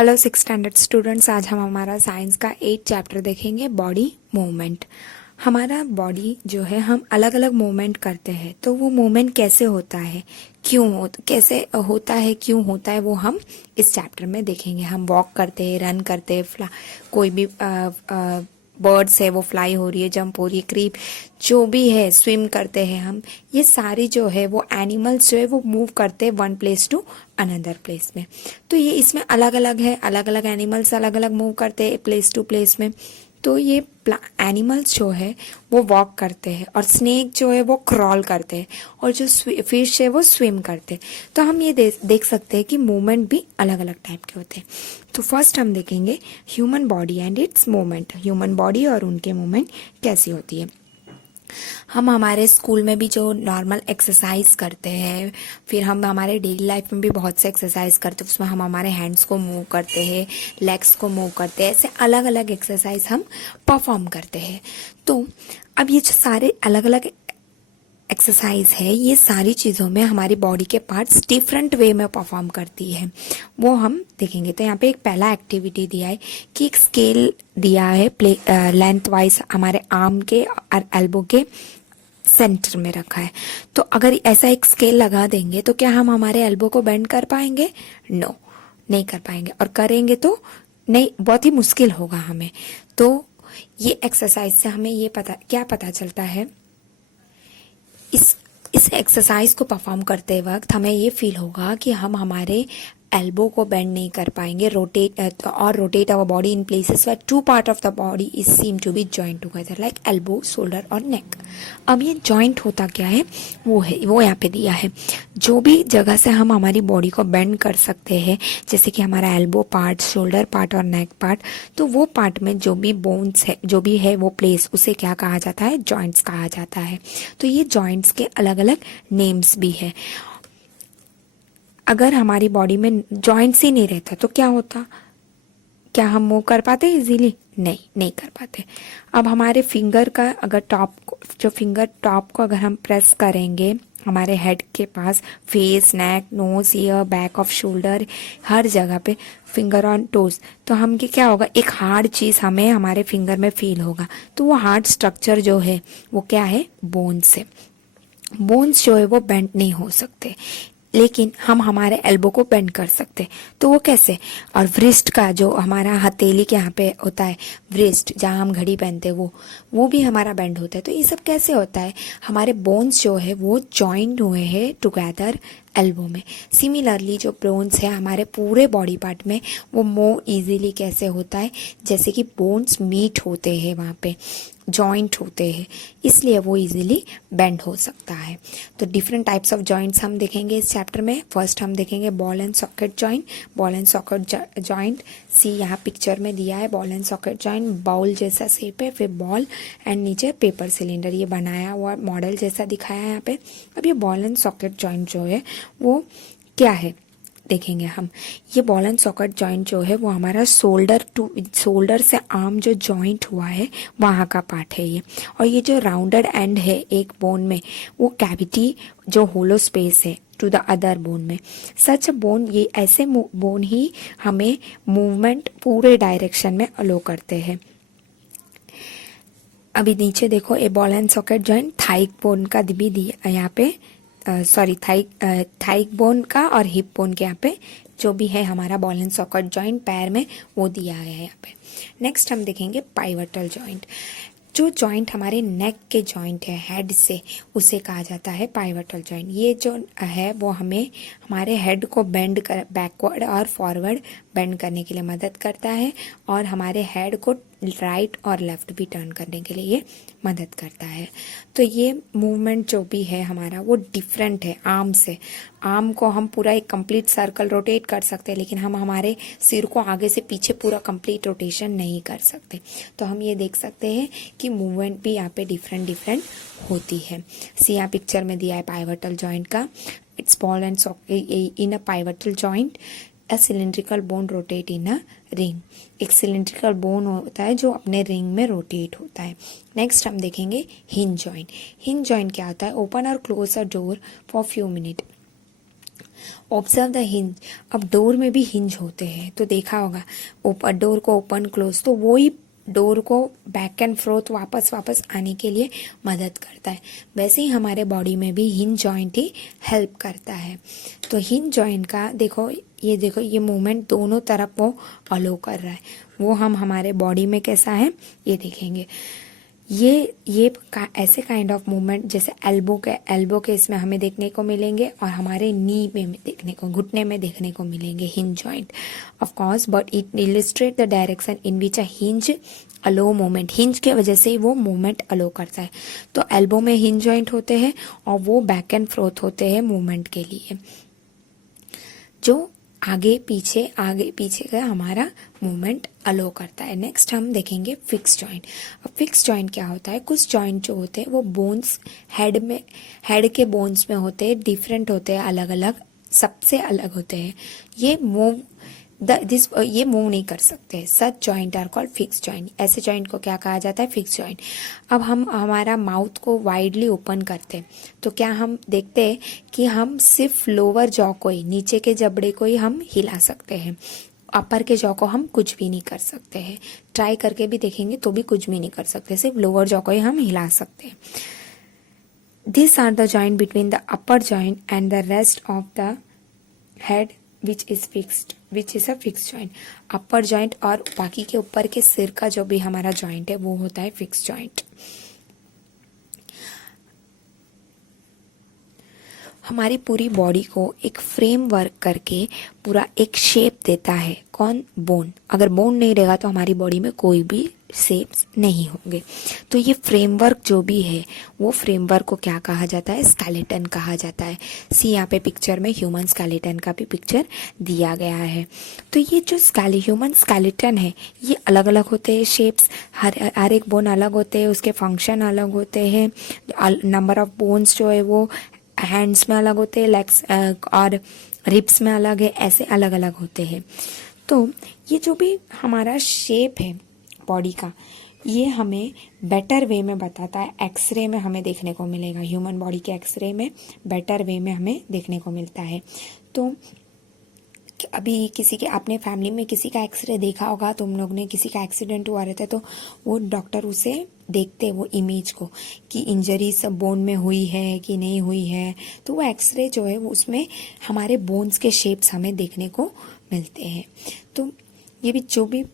Hello 6 standard students, आज हम हमारा साइंस का 8 चैप्टर देखेंगे, बॉडी मूवमेंट। हमारा बॉडी जो है हम अलग अलग मूवमेंट करते हैं, तो वो मूवमेंट कैसे होता है, कैसे होता है, क्यों होता है, वो हम इस चैप्टर में देखेंगे। हम वॉक करते हैं, रन करते हैं, कोई भी बर्ड्स है वो फ्लाई हो रही है, जंप हो रही है, क्रीप जो भी है, स्विम करते हैं हम। ये सारी जो है वो एनिमल्स जो है वो मूव करते हैं one place to another place में। तो ये इसमें अलग अलग है, अलग अलग एनिमल्स अलग अलग मूव करते हैं प्लेस टू प्लेस में। तो ये एनिमल्स जो है वो वॉक करते हैं, और स्नेक जो है वो क्रॉल करते हैं, और जो फिश है वो स्विम करते हैं। तो हम ये देख सकते हैं कि मूवमेंट भी अलग अलग टाइप के होते हैं। तो फर्स्ट हम देखेंगे human body and it's movement. Human body और उनके मूवमेंट कैसी होती है। हम हमारे स्कूल में भी जो नॉर्मल एक्सरसाइज करते हैं, फिर हम हमारे डेली लाइफ में भी बहुत से एक्सरसाइज करते हैं, उसमें हम हमारे हैंड्स को मूव करते हैं, लेग्स को मूव करते हैं, ऐसे अलग अलग एक्सरसाइज हम परफॉर्म करते हैं। तो अब ये जो सारे अलग अलग एक्सरसाइज है, ये सारी चीज़ों में हमारी बॉडी के पार्ट्स डिफरेंट वे में परफॉर्म करती है, वो हम देखेंगे। तो यहाँ पे एक पहला एक्टिविटी दिया है कि एक स्केल दिया है लेंथ वाइज हमारे आर्म के और एल्बो के सेंटर में रखा है। तो अगर ऐसा एक स्केल लगा देंगे तो क्या हम हमारे एल्बो को बेंड कर पाएंगे? नो, नहीं कर पाएंगे, और करेंगे तो नहीं, बहुत ही मुश्किल होगा हमें। तो ये एक्सरसाइज से हमें ये क्या पता चलता है, इस एक्सरसाइज को परफॉर्म करते वक्त हमें ये फील होगा कि हम हमारे एल्बो को बेंड नहीं कर पाएंगे, rotate our body in places where two part of the body is seem to be joint together like elbow, shoulder और नेक। अब ये जॉइंट होता क्या है, वो यहाँ पे दिया है। जो भी जगह से हम हमारी बॉडी को बेंड कर सकते हैं, जैसे कि हमारा एल्बो पार्ट, शोल्डर पार्ट और नेक पार्ट, तो वो पार्ट में जो भी बोन्स है, जो भी है वो प्लेस, उसे क्या कहा जाता है? जॉइंट्स कहा जाता है। तो ये जॉइंट्स के अलग अलग नेम्स भी है। अगर हमारी बॉडी में जॉइंट्स ही नहीं रहता तो क्या होता? क्या हम मूव कर पाते इजीली? नहीं कर पाते। अब हमारे फिंगर का अगर फिंगर टॉप को अगर हम प्रेस करेंगे हमारे हेड के पास, face, neck, nose, ear, back of shoulder, हर जगह पे फिंगर ऑन टोज, तो हम क्या होगा, एक हार्ड चीज हमें हमारे फिंगर में फील होगा। तो वो हार्ड स्ट्रक्चर जो है वो क्या है? बोन्स है। बोन्स जो है वो बेंड नहीं हो सकते, लेकिन हम हमारे एल्बो को बेंड कर सकते। तो वो कैसे? और व्रिस्ट का जो हमारा हथेली के यहाँ पे होता है, व्रिस्ट जहाँ हम घड़ी पहनते हैं, वो भी हमारा बेंड होता है। तो ये सब कैसे होता है? हमारे बोन्स जो है वो जॉइंट हुए हैं टुगेदर एल्बो में। सिमिलरली जो बोन्स है हमारे पूरे बॉडी पार्ट में, वो मोर इजीली कैसे होता है? जैसे कि बोन्स मीट होते हैं, वहाँ पे जॉइंट होते हैं, इसलिए वो इजीली बेंड हो सकता है। तो डिफरेंट टाइप्स ऑफ जॉइंट्स हम देखेंगे इस चैप्टर में। फर्स्ट हम देखेंगे ball and socket joint. Ball and socket joint, see यहाँ पिक्चर में दिया है, ball and socket joint bowl जैसा शेप है, फिर बॉल एंड नीचे पेपर सिलेंडर, ये बनाया हुआ मॉडल जैसा दिखाया है यहाँ पे। अब ये बॉल एंड सॉकेट जॉइंट जो है वो क्या है देखेंगे हम। ये बॉल एंड सॉकेट जॉइंट जो है वो हमारा शोल्डर से आर्म जो जॉइंट हुआ है वहाँ का पार्ट है ये। और ये जो राउंडेड एंड है एक बोन में, वो कैविटी जो होलो स्पेस है टू द अदर बोन में। सच बोन, ये ऐसे बोन ही हमें मूवमेंट पूरे डायरेक्शन में अलो करते हैं। अभी नीचे देखो, ये ball and socket joint thigh bone का भी दिया यहाँ पे, सॉरी थाइक बोन का और हिप बोन के यहाँ पे जो भी है हमारा बॉल एंड सॉकेट जॉइंट पैर में, वो दिया गया है यहाँ पे। नेक्स्ट हम देखेंगे पाइवटल जॉइंट। जो जॉइंट हमारे नेक के जॉइंट है हेड से, उसे कहा जाता है पाइवटल जॉइंट। ये जो है वो हमें हमारे हेड को बेंड कर, बैकवर्ड और फॉरवर्ड बेंड करने के लिए मदद करता है, और हमारे हेड को राइट और लेफ्ट भी टर्न करने के लिए ये मदद करता है। तो ये मूवमेंट जो भी है हमारा वो डिफरेंट है आर्म से। आर्म को हम पूरा एक कंप्लीट सर्कल रोटेट कर सकते हैं, लेकिन हम हमारे सिर को आगे से पीछे पूरा कंप्लीट रोटेशन नहीं कर सकते। तो हम ये देख सकते हैं कि मूवमेंट भी यहाँ पे डिफरेंट होती है। सी यहाँ पिक्चर में दिया है पाइवटल जॉइंट का। It's ball and socket in a pivotal joint, a cylindrical bone rotate in a ring. एक सिलिंड्रिकल बोन होता है जो अपने रिंग में रोटेट होता है। नेक्स्ट हम देखेंगे हिंज जॉइंट। हिंज जॉइंट क्या होता है? ओपन और close a door for few minute. Observe the hinge. अब डोर में भी हिंज होते हैं, तो देखा होगा ऊपर डोर को ओपन क्लोज, तो वो ही डोर को बैक एंड फोर्थ वापस वापस आने के लिए मदद करता है। वैसे ही हमारे बॉडी में भी हिंज जॉइंट ही हेल्प करता है। तो हिंज जॉइंट का देखो ये मूवमेंट दोनों तरफ वो अलो कर रहा है, वो हम हमारे बॉडी में कैसा है ये देखेंगे। ऐसे काइंड ऑफ मूवमेंट जैसे एल्बो के इसमें हमें देखने को मिलेंगे, और हमारे नी में देखने को, घुटने में देखने को मिलेंगे hinge joint of course, but it illustrate the direction in which a hinge allow movement. Hinge के वजह से ही वो मूवमेंट अलो करता है। तो एल्बो में हिंज जॉइंट होते हैं और वो बैक एंड फोर्थ होते हैं मूवमेंट के लिए, जो आगे पीछे का हमारा मूवमेंट अलो करता है। नेक्स्ट हम देखेंगे फिक्स जॉइंट। अब फिक्स जॉइंट क्या होता है, कुछ जॉइंट जो होते हैं वो बोन्स हेड के बोन्स में होते हैं, डिफरेंट होते हैं, अलग अलग, सबसे अलग होते हैं। ये मूव नहीं कर सकते। Such joint are called fix joint. ऐसे जॉइंट को क्या कहा जाता है, फिक्स जॉइंट। अब हम हमारा माउथ को वाइडली ओपन करते हैं, तो क्या हम देखते हैं कि हम सिर्फ लोअर जॉ को ही, नीचे के जबड़े को ही हम हिला सकते हैं, अपर के जॉ को हम कुछ भी नहीं कर सकते हैं। ट्राई करके भी देखेंगे तो भी कुछ भी नहीं कर सकते, सिर्फ लोअर जॉ को ही हम हिला सकते हैं। This are the joint between the upper joint and the rest of the head which is a fixed joint। Upper joint और बाकी के ऊपर के सिर का जो भी हमारा जॉइंट है वो होता है फिक्स जॉइंट। हमारी पूरी बॉडी को एक फ्रेमवर्क करके पूरा एक शेप देता है कौन, बोन। अगर बोन नहीं रहेगा तो हमारी बॉडी में कोई भी शेप्स नहीं होंगे। तो ये फ्रेमवर्क जो भी है वो फ्रेमवर्क को क्या कहा जाता है, स्केलेटन कहा जाता है। यहाँ पे पिक्चर में ह्यूमन स्केलेटन का भी पिक्चर दिया गया है। तो ये जो ह्यूमन स्केलेटन है ये अलग अलग होते हैं शेप्स, हर एक बोन अलग होते हैं, उसके फंक्शन अलग होते हैं। नंबर ऑफ बोन्स जो है वो हैंड्स में अलग होते हैं, लेग्स और रिब्स में अलग है, ऐसे अलग अलग होते हैं। तो ये जो भी हमारा शेप है बॉडी का, ये हमें बेटर वे में बताता है। एक्सरे में हमें देखने को मिलेगा, ह्यूमन बॉडी के एक्सरे में बेटर वे में हमें देखने को मिलता है। तो अभी किसी के, अपने फैमिली में किसी का एक्सरे देखा होगा, तुम लोग ने, किसी का एक्सीडेंट हुआ रहता है तो वो डॉक्टर उसे देखते हैं वो इमेज को कि इंजरी सब बोन में हुई है कि नहीं हुई है। तो वो एक्सरे जो है वो उसमें हमारे बोन्स के शेप्स हमें देखने को मिलते हैं। तो ये भी जो भी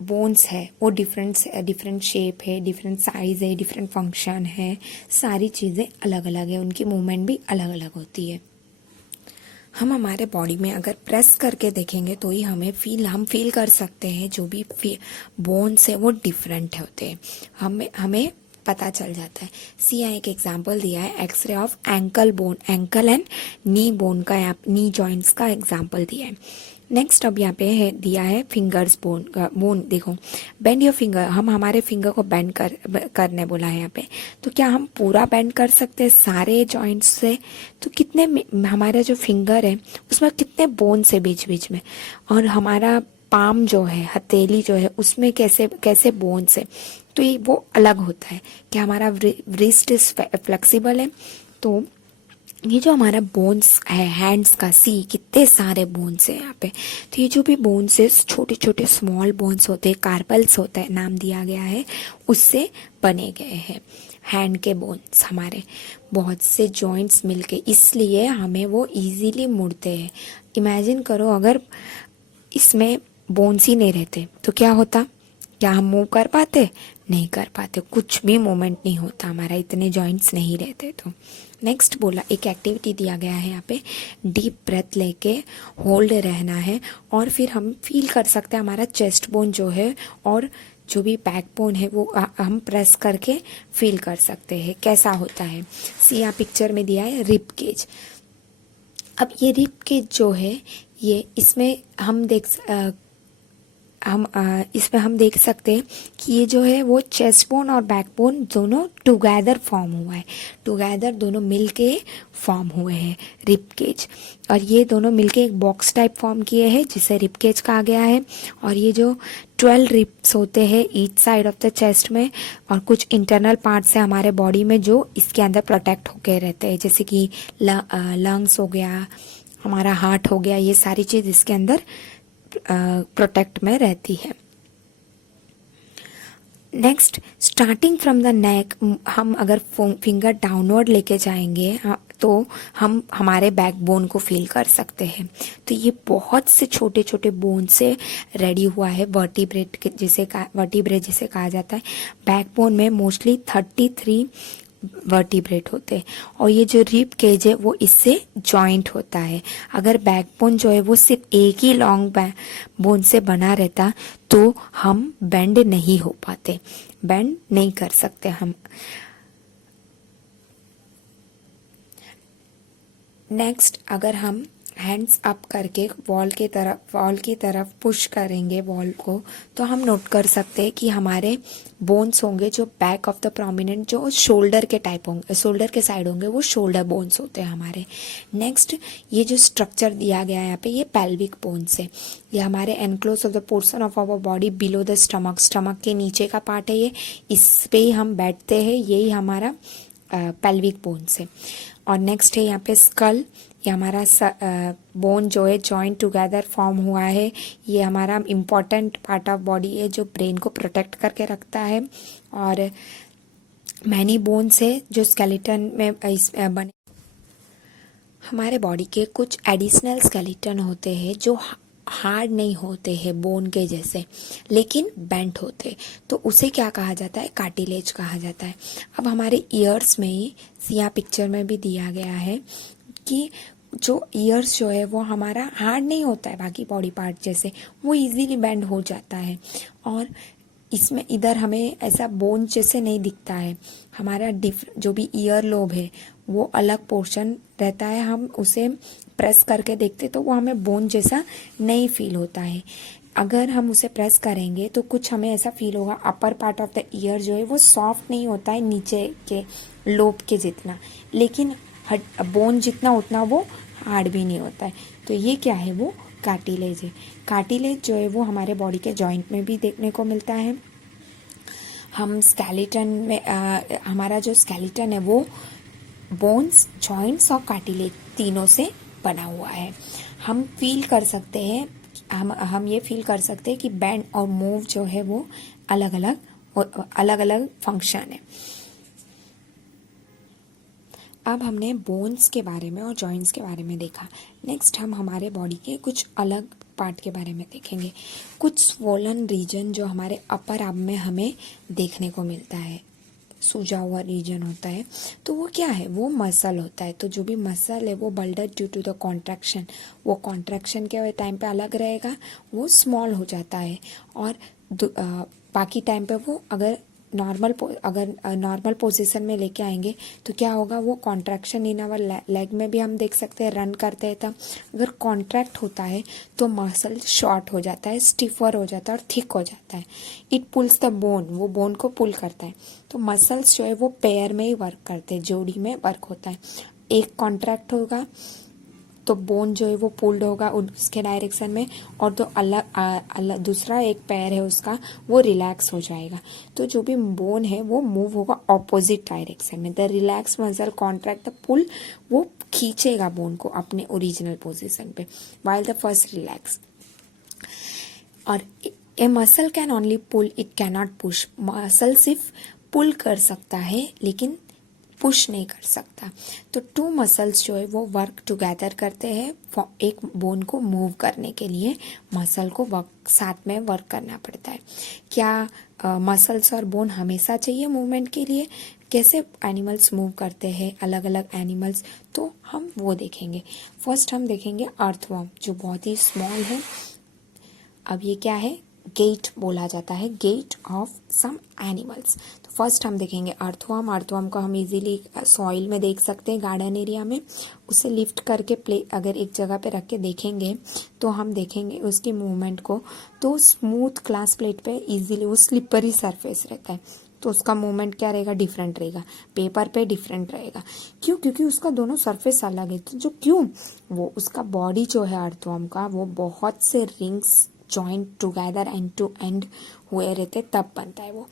बोन्स है वो डिफरेंट शेप है, डिफरेंट साइज है, डिफरेंट फंक्शन है, सारी चीज़ें अलग अलग है, उनकी मूवमेंट भी अलग अलग होती है। हम हमारे बॉडी में अगर प्रेस करके देखेंगे तो ही हम फील कर सकते हैं जो भी बोन्स है वो डिफरेंट होते हैं, हमें पता चल जाता है। यहाँ एक एग्जांपल दिया है, x ray of ankle bone, ankle and knee bone का, नी जॉइंट्स का एग्जांपल दिया है। नेक्स्ट अब यहाँ पे है दिया है फिंगर्स बोन देखो, बेंड योर फिंगर। हम हमारे फिंगर को बेंड करने बोला है यहाँ पे। तो क्या हम पूरा बेंड कर सकते हैं सारे जॉइंट्स से? तो कितने हमारा जो फिंगर है उसमें कितने बोन्स है बीच बीच में, और हमारा पाम जो है, हथेली जो है, उसमें कैसे बोन्स है। तो ये वो अलग होता है कि हमारा रिस्ट फ्लेक्सिबल है। तो ये जो हमारा बोन्स है हैंड्स का, कितने सारे बोन्स है यहाँ पे। तो ये जो भी बोन्स है, छोटे छोटे स्मॉल बोन्स होते हैं, कार्पल्स होता है, नाम दिया गया है, उससे बने गए हैं हैंड के बोन्स। हमारे बहुत से जॉइंट्स मिलके इसलिए हमें वो इजीली मुड़ते हैं। इमेजिन करो अगर इसमें बोन्स ही नहीं रहते तो क्या होता, क्या हम मूव कर पाते? नहीं कर पाते, कुछ भी मूवमेंट नहीं होता हमारा, इतने जॉइंट्स नहीं रहते। तो नेक्स्ट बोला, एक एक्टिविटी दिया गया है यहाँ पे, डीप ब्रेथ लेके होल्ड रहना है, और फिर हम फील कर सकते हैं हमारा चेस्ट बोन जो है और जो भी बैक बोन है वो हम प्रेस करके फील कर सकते हैं कैसा होता है। यहाँ पिक्चर में दिया है रिब केज। अब ये रिब केज जो है ये इसमें हम देख सकते हैं कि ये जो है वो चेस्ट बोन और बैक बोन दोनों टुगेदर फॉर्म हुआ है, टुगेदर दोनों मिलके फॉर्म हुए हैं रिब केज। और ये दोनों मिलके एक बॉक्स टाइप फॉर्म किए हैं जिसे रिब केज कहा गया है। और ये जो 12 रिब्स होते हैं each side of the chest में, और कुछ इंटरनल पार्ट्स है हमारे बॉडी में जो इसके अंदर प्रोटेक्ट होके रहते हैं, जैसे कि लंग्स हो गया, हमारा हार्ट हो गया, ये सारी चीज़ इसके अंदर प्रोटेक्ट में रहती है। Next, starting from the neck, हम अगर फिंगर डाउनवर्ड लेके जाएंगे तो हम हमारे बैकबोन को फील कर सकते हैं। तो ये बहुत से छोटे छोटे बोन से रेडी हुआ है, वर्टिब्रेट जिसे कहा जाता है। बैकबोन में मोस्टली 33 वर्टिब्रेट होते हैं और ये जो रिब केज है वो इससे जॉइंट होता है। अगर बैकबोन जो है वो सिर्फ एक ही लॉन्ग बोन से बना रहता तो हम बेंड नहीं हो पाते, बेंड नहीं कर सकते हम। नेक्स्ट, अगर हम हैंड्स अप करके वॉल की तरफ पुश करेंगे वॉल को, तो हम नोट कर सकते हैं कि हमारे बोन्स होंगे जो बैक ऑफ द प्रोमिनेंट, जो शोल्डर के टाइप होंगे, शोल्डर के साइड होंगे, वो शोल्डर बोन्स होते हैं हमारे। नेक्स्ट, ये जो स्ट्रक्चर दिया गया है यहाँ पे, ये पेल्विक बोन्स है। ये हमारे enclose of the portion of our body below the stomach, stomach के नीचे का पार्ट है ये, इस पे ही हम बैठते हैं, यही हमारा पेल्विक बोन्स है। और नेक्स्ट है यहाँ पे स्कल, ये हमारा बोन जो है जॉइंट टुगेदर फॉर्म हुआ है, ये हमारा इम्पॉर्टेंट पार्ट ऑफ बॉडी है जो ब्रेन को प्रोटेक्ट करके रखता है। और मैनी बोन्स है जो स्केलेटन में बने। हमारे बॉडी के कुछ एडिशनल स्केलेटन होते हैं जो हार्ड नहीं होते हैं बोन के जैसे, लेकिन बेंट होते, तो उसे क्या कहा जाता है, कार्टिलेज कहा जाता है। अब हमारे ईयर्स में ही यहाँ पिक्चर में भी दिया गया है कि जो ईयर्स जो है वो हमारा हार्ड नहीं होता है बाकी बॉडी पार्ट जैसे, वो इजीली बेंड हो जाता है। और इसमें इधर हमें ऐसा बोन जैसे नहीं दिखता है, हमारा जो भी ईयर लोब है वो अलग पोर्शन रहता है, हम उसे प्रेस करके देखते तो वो हमें बोन जैसा नहीं फील होता है। अगर हम उसे प्रेस करेंगे तो कुछ हमें ऐसा फील होगा, upper part of the year जो है वो सॉफ्ट नहीं होता है नीचे के लोब के जितना, लेकिन बोन जितना उतना वो हार्ड भी नहीं होता है। तो ये क्या है, वो कार्टिलेज है। कार्टिलेज जो है वो हमारे बॉडी के जॉइंट में भी देखने को मिलता है। हम स्केलेटन में हमारा जो स्केलेटन है वो बोन्स, जॉइंट्स और कार्टिलेज तीनों से बना हुआ है। हम फील कर सकते हैं, हम ये फील कर सकते हैं कि बेंड और मूव जो है वो अलग अलग फंक्शन है। अब हमने बोन्स के बारे में और जॉइंट्स के बारे में देखा। नेक्स्ट हम हमारे बॉडी के कुछ अलग पार्ट के बारे में देखेंगे। कुछ स्वोलन रीजन जो हमारे अपर आर्म में हमें देखने को मिलता है, सूजा हुआ रीजन होता है, तो वो क्या है, वो मसल होता है। तो जो भी मसल है वो बल्डर ड्यू टू द कॉन्ट्रैक्शन, वो कॉन्ट्रैक्शन के टाइम पे अलग रहेगा, वो स्मॉल हो जाता है। और बाकी टाइम पे वो अगर नॉर्मल पोजीशन में लेके आएंगे तो क्या होगा, वो कॉन्ट्रैक्शन इन आवर लेग में भी हम देख सकते हैं, रन करते हैं तब अगर कॉन्ट्रैक्ट होता है तो मसल शॉर्ट हो जाता है, स्टिफर हो जाता है और थिक हो जाता है। इट पुल्स द बोन, वो बोन को पुल करता है। तो मसल्स जो है वो पेयर में ही वर्क करते हैं, जोड़ी में वर्क होता है। एक कॉन्ट्रैक्ट होगा तो बोन जो है वो पुल्ड होगा उसके डायरेक्शन में, और तो अलग दूसरा एक पैर है उसका वो रिलैक्स हो जाएगा। तो जो भी बोन है वो मूव होगा ऑपोजिट डायरेक्शन में। The relax muscle contract the pull, वो खींचेगा बोन को अपने ओरिजिनल पोजीशन पे, वाइल द फर्स्ट रिलैक्स। और a muscle can only pull, it can not push. Muscle सिर्फ पुल कर सकता है लेकिन पुश नहीं कर सकता। तो टू मसल्स जो है वो वर्क टुगेदर करते हैं एक बोन को मूव करने के लिए, मसल को साथ में वर्क करना पड़ता है। क्या मसल्स और बोन हमेशा चाहिए मूवमेंट के लिए? कैसे एनिमल्स मूव करते हैं, अलग अलग एनिमल्स, तो हम वो देखेंगे। फर्स्ट हम देखेंगे अर्थवर्म जो बहुत ही स्मॉल है। अब ये क्या है, गेट बोला जाता है, गेट ऑफ सम एनिमल्स। तो फर्स्ट हम देखेंगे अर्थवर्म। अर्थवर्म को हम इजीली सॉइल में देख सकते हैं, गार्डन एरिया में। उसे लिफ्ट करके अगर एक जगह पे रख के देखेंगे तो हम देखेंगे उसकी मूवमेंट को, तो स्मूथ ग्लास प्लेट पे इजीली, वो स्लिपरी सरफेस रहता है तो उसका मूवमेंट क्या रहेगा, डिफरेंट रहेगा, पेपर पे डिफरेंट रहेगा। क्यों? क्योंकि उसका दोनों सरफेस अलग है। तो जो क्यों, वो उसका बॉडी जो है अर्थवर्म का वो बहुत से rings joint together end to end हुए रहते तब बनता है वो।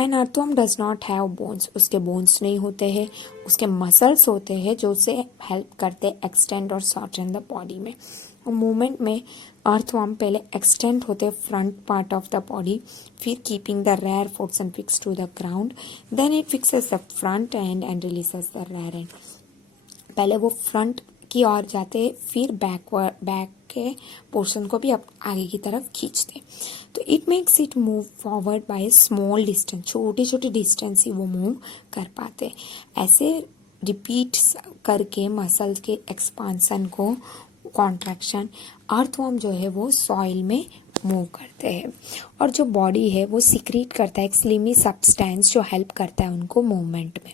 An earthworm does not have bones, उसके बोन्स नहीं होते हैं, उसके मसल्स होते हैं जो उसे हेल्प करते एक्सटेंड और शॉर्टन द बॉडी में। मूवमेंट में अर्थवर्म पहले एक्सटेंड होते front part of the body, फिर keeping the rear foots and fix to the ground, then it fixes the front end and releases the rear end. पहले वो front की ओर जाते, फिर बैक के पोर्शन को भी आगे की तरफ खींचते। तो it makes it move forward by small distance, छोटे छोटे डिस्टेंस ही वो मूव कर पाते। ऐसे रिपीट करके मसल के एक्सपांसन को, कॉन्ट्रैक्शन, अर्थवर्म जो है वो सॉइल में मूव करते हैं। और जो बॉडी है वो सिक्रीट करता है एक स्लिमी सब्सटेंस जो हेल्प करता है उनको मूवमेंट में।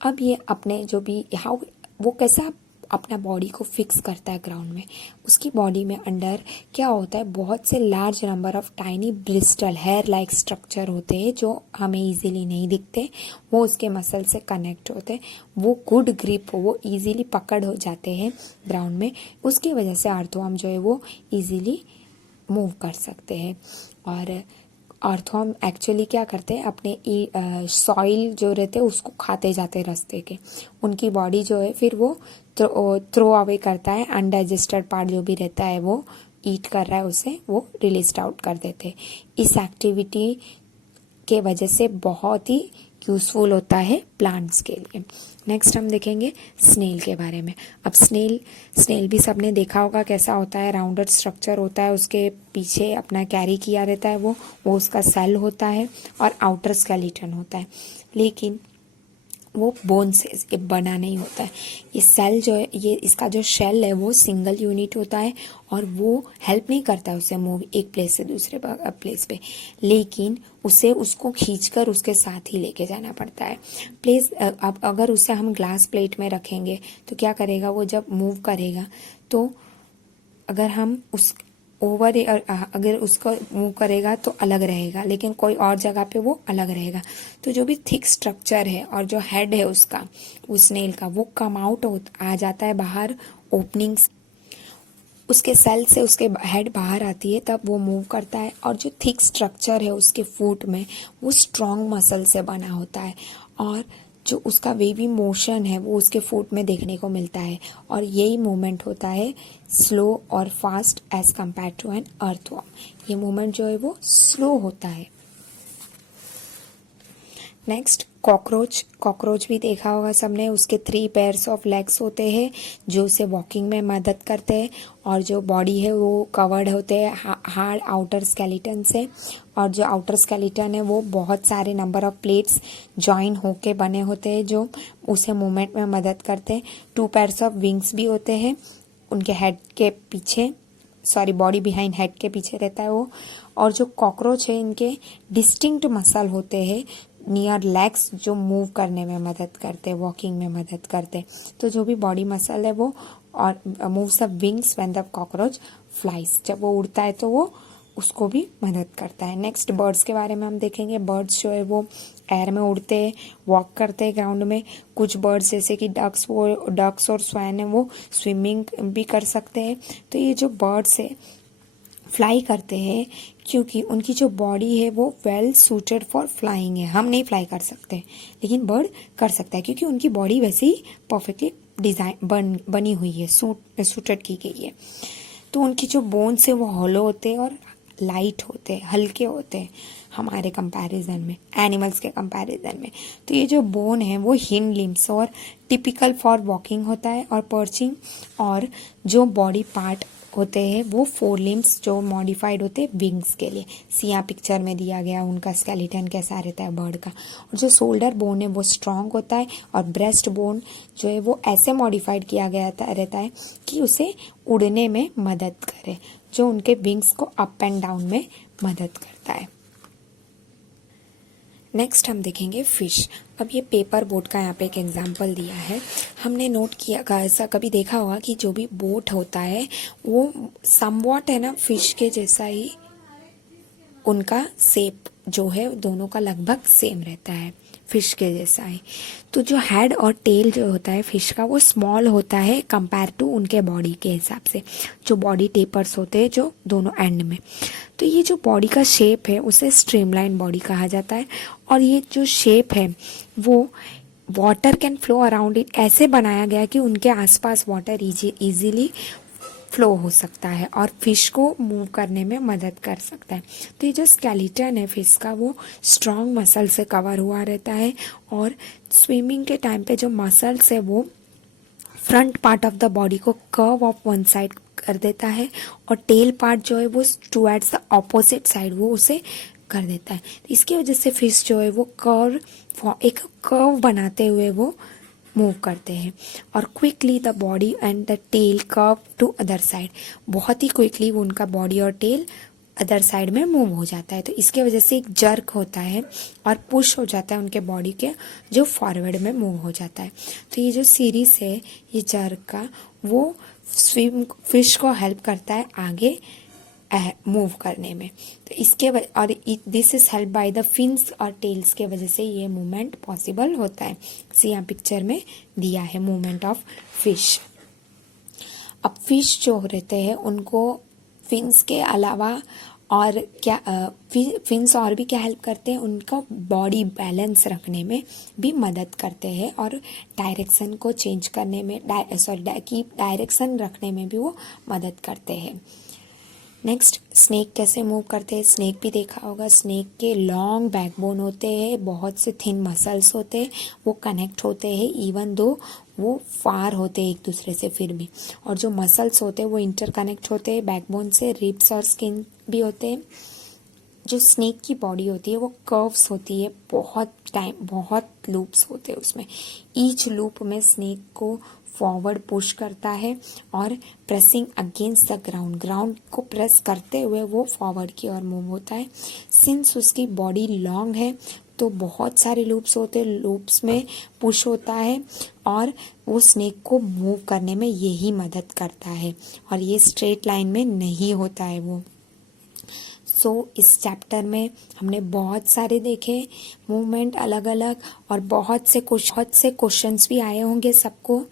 अब ये अपने जो भी हाउ वो कैसा अपना बॉडी को फिक्स करता है ग्राउंड में, उसकी बॉडी में अंडर क्या होता है, बहुत से large number of tiny bristle hair like structure होते हैं जो हमें इजीली नहीं दिखते, वो उसके मसल से कनेक्ट होते हैं। वो गुड ग्रिप हो, वो इजीली पकड़ हो जाते हैं ग्राउंड में, उसकी वजह से अर्थवर्म जो है वो इजीली मूव कर सकते हैं। और अर्थवर्म एक्चुअली क्या करते हैं, अपने सॉइल जो रहते हैं उसको खाते जाते हैं रास्ते के। उनकी बॉडी जो है फिर वो थ्रो अवे करता है, अनडाइजेस्टेड पार्ट जो भी रहता है वो ईट कर रहा है उसे वो रिलीज आउट कर देते हैं। इस एक्टिविटी के वजह से बहुत ही यूज़फुल होता है प्लांट्स के लिए। नेक्स्ट हम देखेंगे स्नेल के बारे में। अब स्नेल भी सबने देखा होगा कैसा होता है, राउंडेड स्ट्रक्चर होता है, उसके पीछे अपना कैरी किया रहता है वो उसका सेल होता है और आउटर स्केलेटन होता है, लेकिन वो बोन से बना नहीं होता है। ये सेल जो है, ये इसका जो शेल है वो सिंगल यूनिट होता है और वो हेल्प नहीं करता है उसे मूव एक प्लेस से दूसरे प्लेस पे, लेकिन उसे उसको खींचकर उसके साथ ही लेके जाना पड़ता है। अब अगर उसे हम ग्लास प्लेट में रखेंगे तो क्या करेगा, वो जब मूव करेगा तो अगर हम उस अगर उसको मूव करेगा तो अलग रहेगा, लेकिन कोई और जगह पे वो अलग रहेगा। तो जो भी थिक स्ट्रक्चर है और जो हेड है उसका, उस स्नेल का, वो कम आउट आ जाता है बाहर ओपनिंग्स, उसके सेल से उसके हेड बाहर आती है तब वो मूव करता है। और जो थिक स्ट्रक्चर है उसके फुट में वो स्ट्रॉन्ग मसल से बना होता है और जो उसका वेवी मोशन है वो उसके फुट में देखने को मिलता है और यही मूवमेंट होता है स्लो और fast as compare to an earthworm. ये मूवमेंट जो है वो स्लो होता है। नेक्स्ट कॉकरोच भी देखा होगा सबने, उसके 3 पेयर्स ऑफ लेग्स होते हैं जो उसे वॉकिंग में मदद करते हैं और जो बॉडी है वो कवर्ड होते हैं हार्ड आउटर स्केलेटन से, और जो आउटर स्केलेटन है वो बहुत सारे नंबर ऑफ प्लेट्स जॉइन होके बने होते हैं जो उसे मूवमेंट में मदद करते हैं। 2 पेयर्स ऑफ विंग्स भी होते हैं उनके हेड के पीछे, बॉडी बिहाइंड हेड के पीछे रहता है वो। और जो कॉकरोच है इनके डिस्टिंक्ट मसल होते हैं नियर लेग्स जो मूव करने में मदद करते, वॉकिंग में मदद करते। तो जो भी बॉडी मसल है वो और moves a wings when the cockroach flies, जब वो उड़ता है तो वो उसको भी मदद करता है। नेक्स्ट बर्ड्स के बारे में हम देखेंगे। बर्ड्स जो है वो एयर में उड़ते हैं, वॉक करते हैं ग्राउंड में। कुछ बर्ड्स जैसे कि डक्स और स्वैन है वो स्विमिंग भी कर सकते हैं। तो ये जो बर्ड्स है फ्लाई करते हैं क्योंकि उनकी जो बॉडी है वो वेल सूटेड फॉर फ्लाइंग है। हम नहीं फ्लाई कर सकते लेकिन बर्ड कर सकता है क्योंकि उनकी बॉडी वैसे ही परफेक्टली बनी हुई है, सूटेड की गई है। तो उनकी जो बोन्स है वो हॉलो होते हैं और लाइट होते हैं, हल्के होते हैं हमारे कंपैरिजन में, एनिमल्स के कंपैरिजन में। तो ये जो बोन है वो हिंड लिम्स और टिपिकल फॉर वॉकिंग होता है और पर्चिंग, और जो बॉडी पार्ट होते हैं वो 4 लिम्स जो मॉडिफाइड होते हैं विंग्स के लिए। यहाँ पिक्चर में दिया गया उनका स्केलेटन कैसा रहता है बर्ड का। और जो शोल्डर बोन है वो स्ट्रॉन्ग होता है और ब्रेस्ट बोन जो है वो ऐसे मॉडिफाइड किया गया रहता है कि उसे उड़ने में मदद करे, जो उनके विंग्स को अप एंड डाउन में मदद करता है। नेक्स्ट हम देखेंगे फिश। अब ये पेपर बोट का यहाँ पे एक एग्जांपल दिया है। हमने नोट किया ऐसा कभी देखा होगा कि जो भी बोट होता है वो समवॉट है ना फिश के जैसा ही, उनका शेप जो है दोनों का लगभग सेम रहता है। फिश के जैसा है। तो जो हेड और टेल जो होता है फिश का वो स्मॉल होता है कंपेयर टू उनके बॉडी के हिसाब से, जो बॉडी टेपर्स होते हैं जो दोनों एंड में। तो ये जो बॉडी का शेप है उसे स्ट्रीमलाइन बॉडी कहा जाता है। और ये जो शेप है वो water can flow around it, ऐसे बनाया गया कि उनके आसपास वाटर इजीली फ्लो हो सकता है और फिश को मूव करने में मदद कर सकता है। तो ये जो स्केलेटन है फिश का वो स्ट्रॉन्ग मसल से कवर हुआ रहता है और स्विमिंग के टाइम पे जो मसल्स है वो front part of the body को कर्व ऑफ वन साइड कर देता है और टेल पार्ट जो है वो टुवर्ड्स द ऑपोजिट साइड वो उसे कर देता है। तो इसकी वजह से फिश जो है वो एक कर्व बनाते हुए वो मूव करते हैं और quickly the body and the tail curve to other side, बहुत ही क्विकली उनका बॉडी और टेल अदर साइड में मूव हो जाता है। तो इसके वजह से एक जर्क होता है और पुश हो जाता है उनके बॉडी के, जो फॉरवर्ड में मूव हो जाता है। तो ये जो सीरीज है ये जर्क का वो फिश को हेल्प करता है आगे मूव करने में। तो इसके और this is help by the fins और टेल्स के वजह से ये मूवमेंट पॉसिबल होता है। सी यहाँ पिक्चर में दिया है मूवमेंट ऑफ फिश। अब फिश जो रहते हैं उनको फिन्स के अलावा और क्या फिन्स और भी क्या हेल्प करते हैं, उनका बॉडी बैलेंस रखने में भी मदद करते हैं और डायरेक्शन को चेंज करने में डायरेक्शन रखने में भी वो मदद करते हैं। नेक्स्ट, स्नेक कैसे मूव करते हैं। स्नेक भी देखा होगा, स्नेक के लॉन्ग बैकबोन होते हैं, बहुत से थिन मसल्स होते हैं, वो कनेक्ट होते हैं इवन दो वो फार होते हैं एक दूसरे से फिर भी। और जो मसल्स होते हैं वो इंटरकनेक्ट होते हैं बैकबोन से, रिब्स और स्किन भी होते हैं। जो स्नेक की बॉडी होती है वो कर्व्स होती है, बहुत लूप्स होते हैं उसमें। ईच लूप में स्नेक को फॉरवर्ड पुश करता है और प्रेसिंग अगेंस्ट द ग्राउंड को प्रेस करते हुए वो फॉरवर्ड की ओर मूव होता है। सिंस उसकी बॉडी लॉन्ग है तो बहुत सारे लूप्स होते हैं, लूप्स में पुश होता है और वो स्नेक को मूव करने में यही मदद करता है और ये स्ट्रेट लाइन में नहीं होता है वो। इस चैप्टर में हमने बहुत सारे देखे मूवमेंट अलग अलग और बहुत से क्वेश्चंस भी आए होंगे सबको।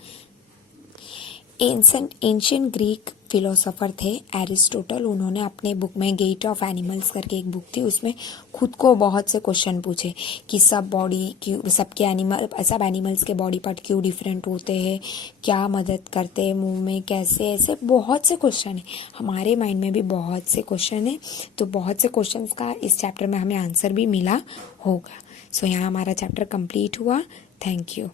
एंशियंट ग्रीक फिलोसोफर थे एरिस्टोटल, उन्होंने अपने बुक में गेट ऑफ एनिमल्स करके एक बुक थी उसमें खुद को बहुत से क्वेश्चन पूछे कि सब एनिमल्स के बॉडी पार्ट क्यों डिफरेंट होते हैं, क्या मदद करते हैं मूव में, कैसे, ऐसे बहुत से क्वेश्चन है। हमारे माइंड में भी बहुत से क्वेश्चन है, तो बहुत से क्वेश्चन का इस चैप्टर में हमें आंसर भी मिला होगा। यहाँ हमारा चैप्टर कंप्लीट हुआ। Thank you.